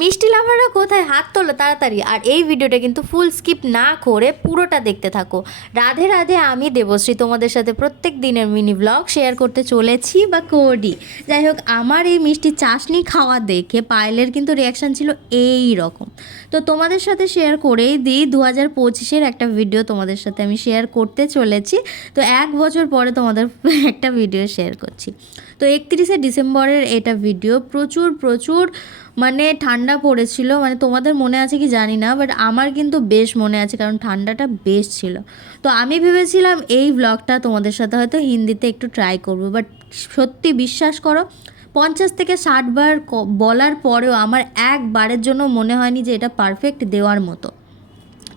মিষ্টি লাভাররা কোথায়, হাত তোলো তাড়াতাড়ি। আর এই ভিডিওটা কিন্তু ফুল স্কিপ না করে পুরোটা দেখতে থাকো। রাধে রাধে, আমি দেবশ্রী তোমাদের সাথে প্রত্যেক দিনের মিনি ব্লগ শেয়ার করতে চলেছি বা করি। যাই হোক, আমার এই মিষ্টি চাশনি খাওয়া দেখে পায়েলের কিন্তু রিয়াকশান ছিল এই রকম। তো তোমাদের সাথে শেয়ার করেই দিই, 2025-এর একটা ভিডিও তোমাদের সাথে আমি শেয়ার করতে চলেছি। তো 1 বছর পরে তোমাদের একটা ভিডিও শেয়ার করছি। তো 31শে ডিসেম্বরের এটা ভিডিও। প্রচুর মানে ঠান্ডা পড়েছিল, মানে তোমাদের মনে আছে কি জানি না, বাট আমার কিন্তু বেশ মনে আছে, কারণ ঠান্ডাটা বেশ ছিল। তো আমি ভেবেছিলাম এই ব্লগটা তোমাদের সাথে হয়তো হিন্দিতে একটু ট্রাই করবো, বাট সত্যি বিশ্বাস করো, 50 থেকে 60 বার বলার পরেও আমার একবারের জন্য মনে হয়নি যে এটা পারফেক্ট দেওয়ার মতো।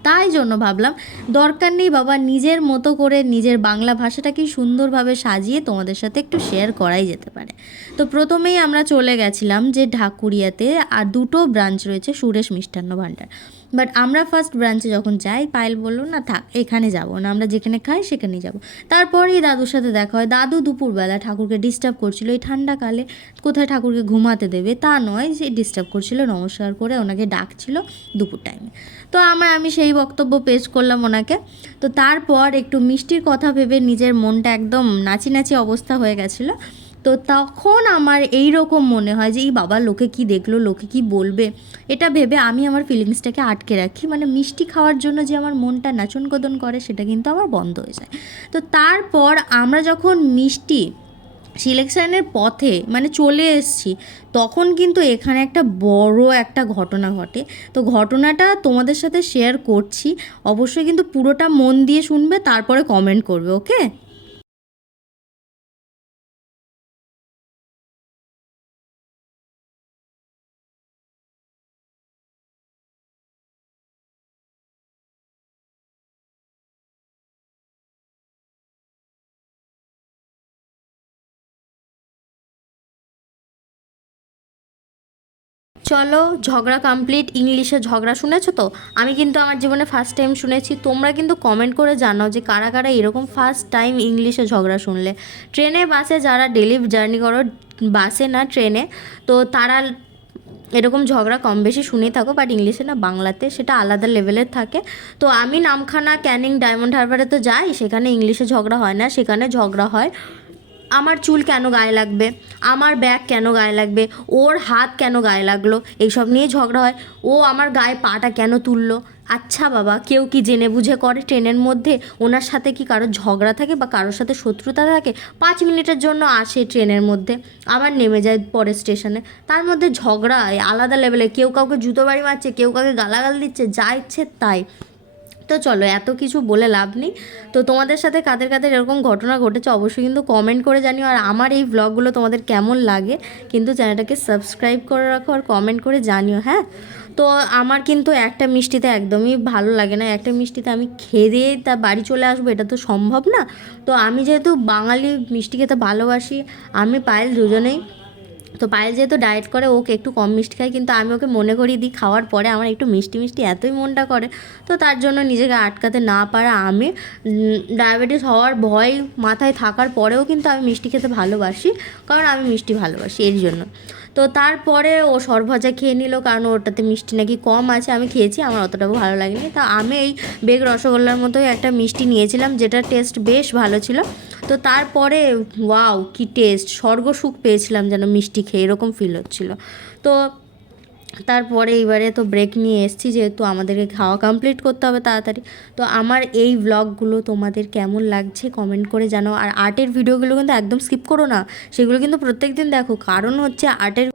তাই জন্য ভাবলাম দরকার নেই বাবা, নিজের মতো করে নিজের বাংলা ভাষাটাকেই সুন্দরভাবে সাজিয়ে তোমাদের সাথে একটু শেয়ার করাই যেতে পারে। তো প্রথমেই আমরা চলে গেছিলাম যে ঢাকুরিয়াতে, আর 2টো ব্রাঞ্চ রয়েছে সুরেশ মিষ্টান্ন ভাণ্ডার। বাট আমরা ফার্স্ট ব্রাঞ্চে যখন যাই, পায়েল বললো না থাক, এখানে যাবো না, আমরা যেখানে খাই সেখানেই যাবো। তারপরেই দাদুর সাথে দেখা হয়। দাদু দুপুরবেলা ঠাকুরকে ডিস্টার্ব করছিল, এই ঠান্ডাকালে কোথায় ঠাকুরকে ঘুমাতে দেবে তা নয়, যে ডিস্টার্ব করছিল, নমস্কার করে ওনাকে ডাকছিল দুপুর টাইমে। তো আমি সেই বক্তব্য পেশ করলাম ওনাকে। তো তারপর একটু মিষ্টির কথা ভেবে নিজের মনটা একদম নাচি অবস্থা হয়ে গেছিলো। তো তখন আমার এই রকম মনে হয় যে এই বাবা, লোকে কি দেখলো, লোকে কি বলবে, এটা ভেবে আমি আমার ফিলিংসটাকে আটকে রাখি। মানে মিষ্টি খাওয়ার জন্য যে আমার মনটা নাচন কদন করে, সেটা কিন্তু আমার বন্ধ হয়ে যায়। তো তারপর আমরা যখন মিষ্টি সিলেকশানের পথে মানে চলে এসেছি, তখন কিন্তু এখানে একটা বড় একটা ঘটনা ঘটে। তো ঘটনাটা তোমাদের সাথে শেয়ার করছি, অবশ্যই কিন্তু পুরোটা মন দিয়ে শুনবে, তারপরে কমেন্ট করবে, ওকে? চলো, ঝগড়া কমপ্লিট। ইংলিশে ঝগড়া শুনেছো তো? আমি কিন্তু আমার জীবনে ফার্স্ট টাইম শুনেছি। তোমরা কিন্তু কমেন্ট করে জানাও যে কারা কারা এরকম ফার্স্ট টাইম ইংলিশে ঝগড়া শুনলে। ট্রেনে বাসে যারা ডেলি জার্নি করো, বাসে না ট্রেনে, তো তারা এরকম ঝগড়া কম বেশি শুনেই থাকো, বাট ইংলিশে না, বাংলাতে সেটা আলাদা লেভেলের থাকে। তো আমি নামখানা, ক্যানিং, ডায়মন্ড হারবারে তো যাই, সেখানে ইংলিশে ঝগড়া হয় না, সেখানে ঝগড়া হয় আমার চুল কেন গায়ে লাগবে, আমার ব্যাগ কেন গায়ে লাগবে, ওর হাত কেন গায়ে লাগলো, এইসব নিয়ে ঝগড়া হয়। ও আমার গায়ে পাটা কেন তুললো। আচ্ছা বাবা, কেউ কি জেনে বুঝে করে ট্রেনের মধ্যে? ওনার সাথে কি কারোর ঝগড়া থাকে বা কারোর সাথে শত্রুতা থাকে? 5 মিনিটের জন্য আসে ট্রেনের মধ্যে, আবার নেমে যায় পরের স্টেশনে। তার মধ্যে ঝগড়া আলাদা লেভেলে, কেউ কাউকে জুতো বাড়ি মারছে, কেউ কাউকে গালাগাল দিচ্ছে, যা ইচ্ছে তাই। তো চলো, এত কিছু বলে লাভ নেই। তো তোমাদের সাথে কাদের কাদের এরকম ঘটনা ঘটেছে অবশ্যই কিন্তু কমেন্ট করে জানিও। আর আমার এই ব্লগগুলো তোমাদের কেমন লাগে কিন্তু চ্যানেলটাকে সাবস্ক্রাইব করে রাখো আর কমেন্ট করে জানিও, হ্যাঁ? তো আমার কিন্তু একটা মিষ্টিতে একদমই ভালো লাগে না, একটা মিষ্টিতে আমি খেয়ে দিয়ে তা বাড়ি চলে আসবো, এটা তো সম্ভব না। তো আমি যেহেতু বাঙালি, মিষ্টি খেতে ভালোবাসি, আমি পায়েল দুজনেই। তো পায়েল যেহেতু ডায়েট করে, ওকে একটু কম মিষ্টি খাই, কিন্তু আমি ওকে মনে করিয়ে দিই খাওয়ার পরে আমার একটু মিষ্টি মিষ্টি এতই মনটা করে। তো তার জন্য নিজেকে আটকাতে না পারা আমি, ডায়াবেটিস হওয়ার ভয় মাথায় থাকার পরেও কিন্তু আমি মিষ্টি খেতে ভালোবাসি, কারণ আমি মিষ্টি ভালোবাসি এর জন্য। তো তারপরে ও সরভাজা খেয়ে নিল, কারণ ওটাতে মিষ্টি নাকি কম আছে। আমি খেয়েছি, আমার অতটাও ভালো লাগেনি। তা আমি এই বেগ রসগোল্লার মতোই একটা মিষ্টি নিয়েছিলাম, যেটা টেস্ট বেশ ভালো ছিল। তো তারপরে ওয়াও, কি টেস্ট, স্বর্গসুখ পেয়েছিলাম যেন মিষ্টি খেয়ে, এরকম ফিল হচ্ছিল। তো তারপরে এইবারে তো ব্রেক নিয়ে এসেছি, যেহেতু আমাদেরকে খাওয়া কমপ্লিট করতে হবে তাড়াতাড়ি। তো আমার এই ব্লগগুলো তোমাদের কেমন লাগছে কমেন্ট করে জানাও। আর আর্টের ভিডিওগুলো কিন্তু একদম স্কিপ করো না, সেগুলো কিন্তু প্রত্যেক দিন দেখো, কারণ হচ্ছে আর্টের